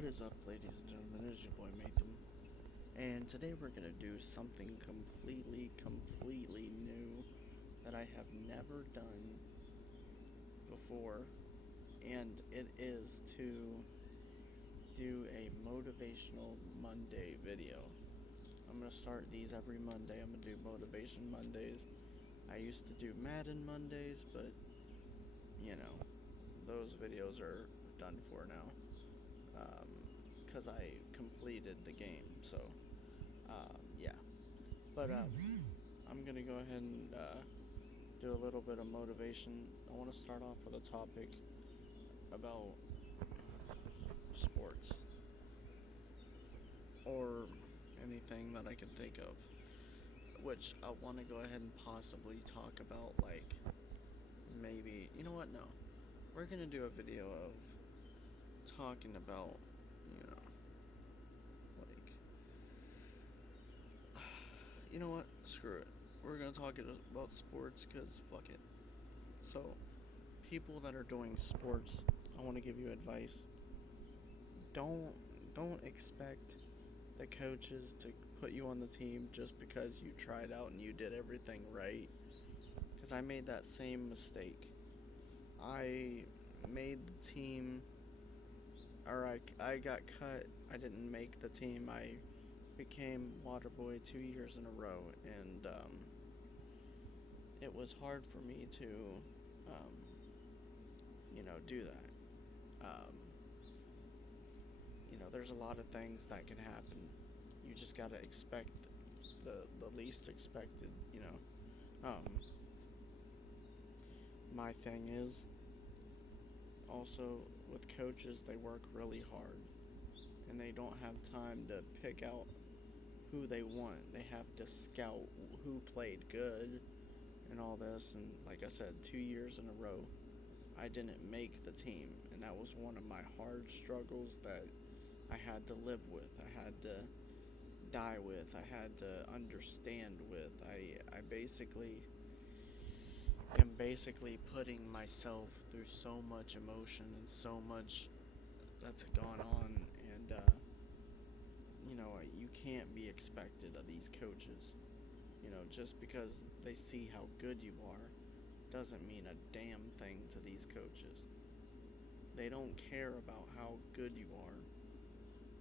What is up, ladies and gentlemen? It is your boy Matham, and today we're gonna do something completely new that I have never done before, and it is to do a motivational Monday video. I'm gonna start these every Monday. I'm gonna do motivation Mondays. I used to do Madden Mondays, but those videos are done for now. Because I completed the game. So, yeah. But I'm going to go ahead and do a little bit of motivation. I want to start off with a topic about sports or anything that I can think of, which I want to go ahead and possibly talk about, like, maybe, you know what, no. We're going to do a video of talking about, like, you know what? Screw it. We're gonna talk about sports because fuck it. So, people that are doing sports, I want to give you advice. Don't expect the coaches to put you on the team just because you tried out and you did everything right. Because I made that same mistake. I made the team, or I got cut. I didn't make the team. I became Waterboy 2 years in a row, and it was hard for me to, do that. There's a lot of things that can happen. You just gotta expect the least expected. My thing is also with coaches, they work really hard, and they don't have time to pick out who they want. They have to scout who played good and all this. And like I said, 2 years in a row, I didn't make the team. And that was one of my hard struggles that I had to live with. I had to die with. I had to understand with. I basically am putting myself through so much emotion and so much that's gone on. And, you can't be expected of these coaches. Just because they see how good you are doesn't mean a damn thing to these coaches. They don't care about how good you are.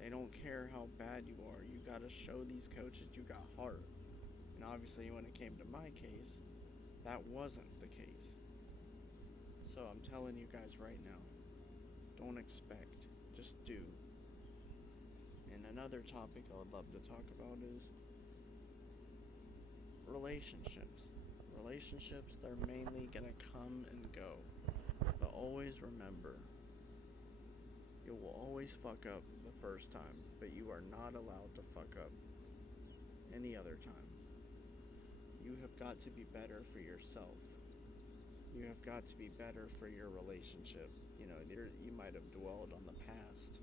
They don't care how bad you are. You gotta show these coaches you got heart. And obviously when it came to my case, that wasn't the case. So I'm telling you guys right now, don't expect, just do. And another topic I would love to talk about is relationships. Relationships, they're mainly gonna come and go. But always remember, you will always fuck up the first time, but you are not allowed to fuck up any other time. You have got to be better for yourself. You have got to be better for your relationship. You might have dwelled on the past,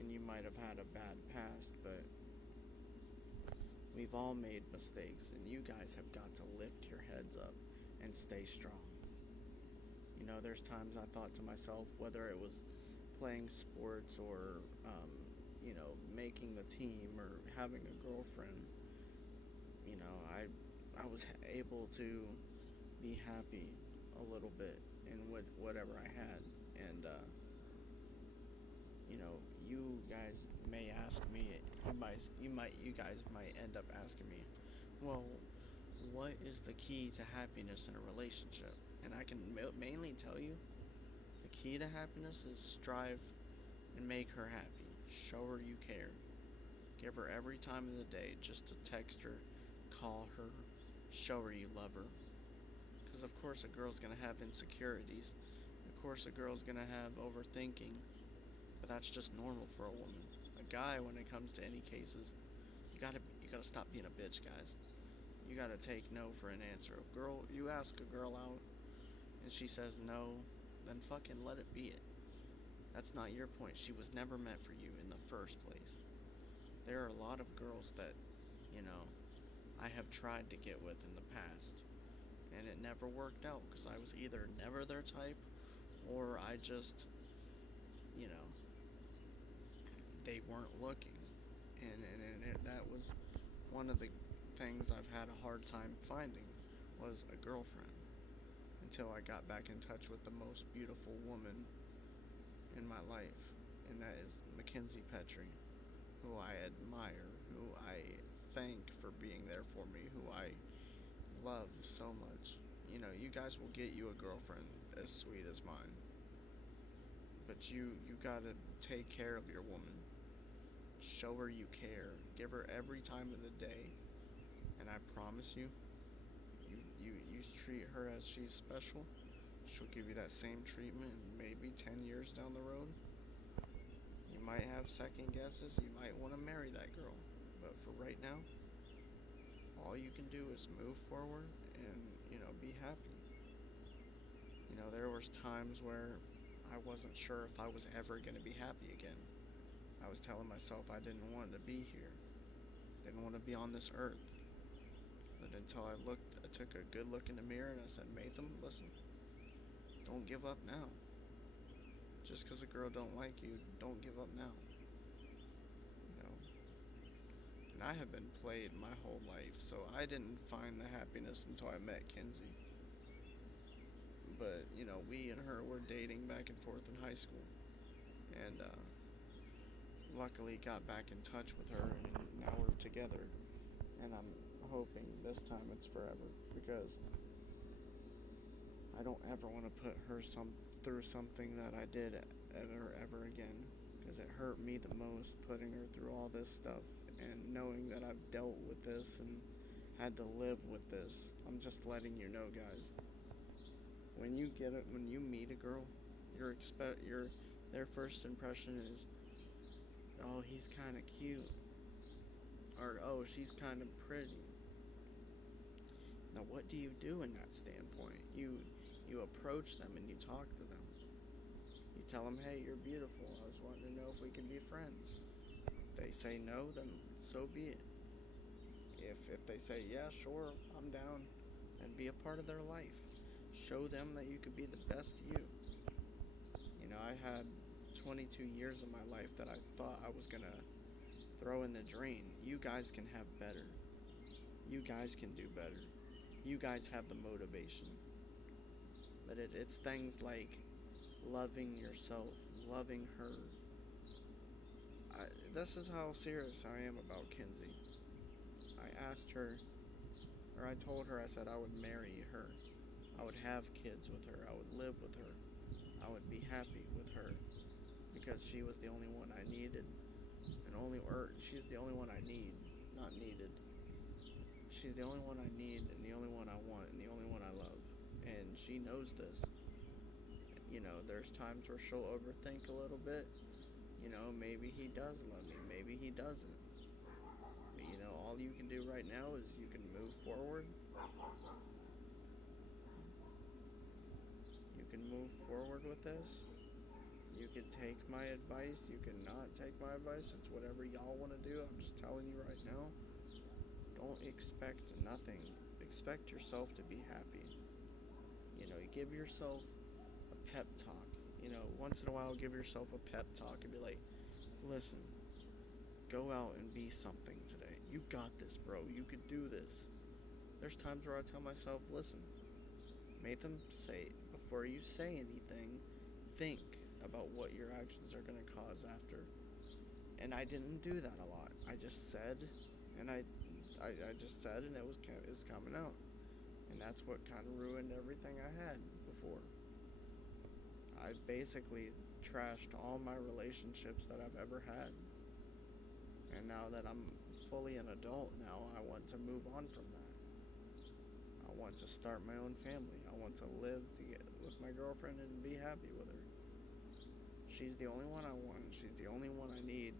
and you might have had a bad past, but we've all made mistakes, and you guys have got to lift your heads up and stay strong. There's times I thought to myself, whether it was playing sports or, making the team or having a girlfriend, I was able to be happy a little bit in whatever I had. And, you guys may ask me, you guys might end up asking me, well, what is the key to happiness in a relationship? And I can mainly tell you, the key to happiness is strive and make her happy. Show her you care. Give her every time of the day just to text her, call her, show her you love her. Because of course a girl's going to have insecurities. Of course a girl's going to have overthinking. But that's just normal for a woman. A guy, when it comes to any cases, you gotta stop being a bitch, guys. You gotta take no for an answer. You ask a girl out, and she says no, then fucking let it be it. That's not your point. She was never meant for you in the first place. There are a lot of girls that, I have tried to get with in the past, and it never worked out, because I was either never their type, or I just, weren't looking. That was one of the things I've had a hard time finding was a girlfriend until I got back in touch with the most beautiful woman in my life, and that is Mackenzie Petrie, who I admire, who I thank for being there for me, who I love so much. You guys will get you a girlfriend as sweet as mine, but you gotta take care of your woman. Show her you care. Give her every time of the day, and I promise you, you treat her as she's special. She'll give you that same treatment maybe 10 years down the road. You might have second guesses. You might want to marry that girl. But for right now, all you can do is move forward and, be happy. There was times where I wasn't sure if I was ever going to be happy again. I was telling myself I didn't want to be here. Didn't want to be on this earth. But until I took a good look in the mirror and I said, Matham, listen, don't give up now. Just because a girl don't like you, don't give up now. And I have been played my whole life, so I didn't find the happiness until I met Kinsey. But, we and her were dating back and forth in high school. And, luckily got back in touch with her, and now we're together. And I'm hoping this time it's forever, because I don't ever want to put her through something that I did ever again, because it hurt me the most putting her through all this stuff and knowing that I've dealt with this and had to live with this. I'm just letting you know, guys. When you meet a girl, their first impression is, oh, he's kind of cute, or oh, she's kind of pretty. Now, what do you do in that standpoint? You approach them and you talk to them. You tell them, hey, you're beautiful. I was wanting to know if we can be friends. If they say no, then so be it. If they say, yeah, sure, I'm down, then be a part of their life. Show them that you could be the best you. I had 22 years of my life that I thought I was going to throw in the drain. You guys can have better. You guys can do better. You guys have the motivation. But it's things like loving yourself, loving her. This is how serious I am about Kinsey. I asked her, or I told her, I said I would marry her. I would have kids with her. I would live with her. I would be happy with her, because she was the only one I needed, she's the only one I need, not needed. She's the only one I need, and the only one I want, and the only one I love, and she knows this. There's times where she'll overthink a little bit. Maybe he does love me, maybe he doesn't. But, all you can do right now is you can move forward. You can move forward with this. You can take my advice. You can not take my advice. It's whatever y'all want to do. I'm just telling you right now. Don't expect nothing. Expect yourself to be happy. You give yourself a pep talk. Once in a while, give yourself a pep talk and be like, listen, go out and be something today. You got this, bro. You could do this. There's times where I tell myself, listen, Matham, before you say anything, think about what your actions are going to cause after. And I didn't do that a lot. I just said, and I just said, and it was coming out. And that's what kind of ruined everything I had before. I basically trashed all my relationships that I've ever had. And now that I'm fully an adult now, I want to move on from that. I want to start my own family. I want to live with my girlfriend and be happy with her. She's the only one I want. She's the only one I need.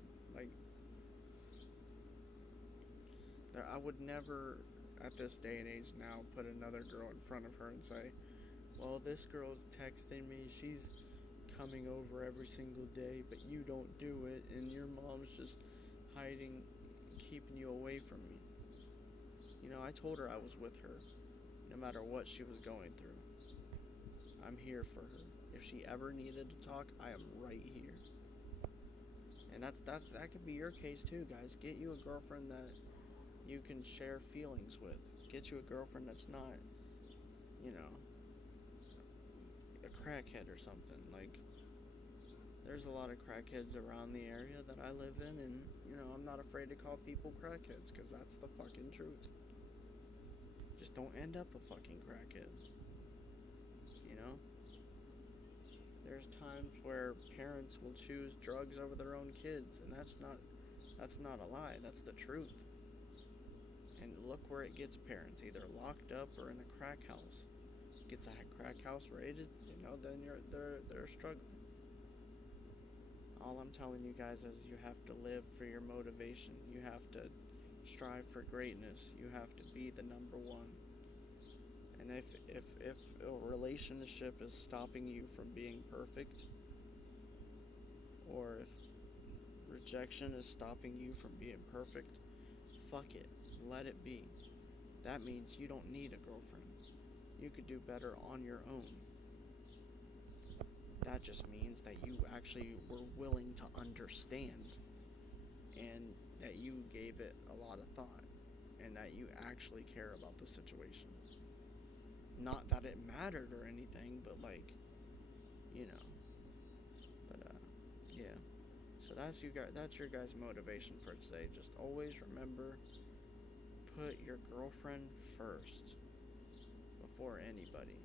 I would never, at this day and age now, put another girl in front of her and say, well, this girl's texting me, she's coming over every single day, but you don't do it, and your mom's just hiding, keeping you away from me. I told her I was with her, no matter what she was going through. I'm here for her. If she ever needed to talk, I am right here. And that could be your case too, guys. Get you a girlfriend that you can share feelings with. Get you a girlfriend that's not, you know, a crackhead or something. Like, there's a lot of crackheads around the area that I live in, and, I'm not afraid to call people crackheads, because that's the fucking truth. Just don't end up a fucking crackhead. You know? There's times where parents will choose drugs over their own kids, and that's not a lie, that's the truth. And look where it gets parents, either locked up or in a crack house. Gets a crack house raided, then they're struggling. All I'm telling you guys is you have to live for your motivation. You have to strive for greatness. You have to be the number one. And if a relationship is stopping you from being perfect, or if rejection is stopping you from being perfect, fuck it. Let it be. That means you don't need a girlfriend. You could do better on your own. That just means that you actually were willing to understand, and that you gave it a lot of thought, and that you actually care about the situation. Not that it mattered or anything, but yeah. So that's your guys' motivation for today. Just always remember, put your girlfriend first before anybody.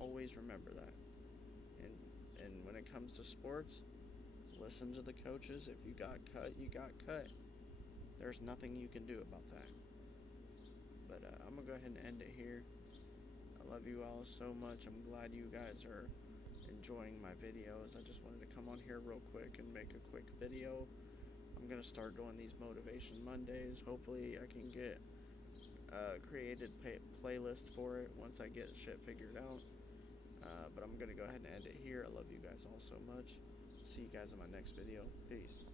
Always remember that. And when it comes to sports, listen to the coaches. If you got cut, you got cut. There's nothing you can do about that. But I'm going to go ahead and end it here. I love you all so much. I'm glad you guys are enjoying my videos. I just wanted to come on here real quick and make a quick video. I'm going to start doing these Motivation Mondays. Hopefully I can get a created playlist for it once I get shit figured out. But I'm going to go ahead and end it here. I love you guys all so much. See you guys in my next video. Peace.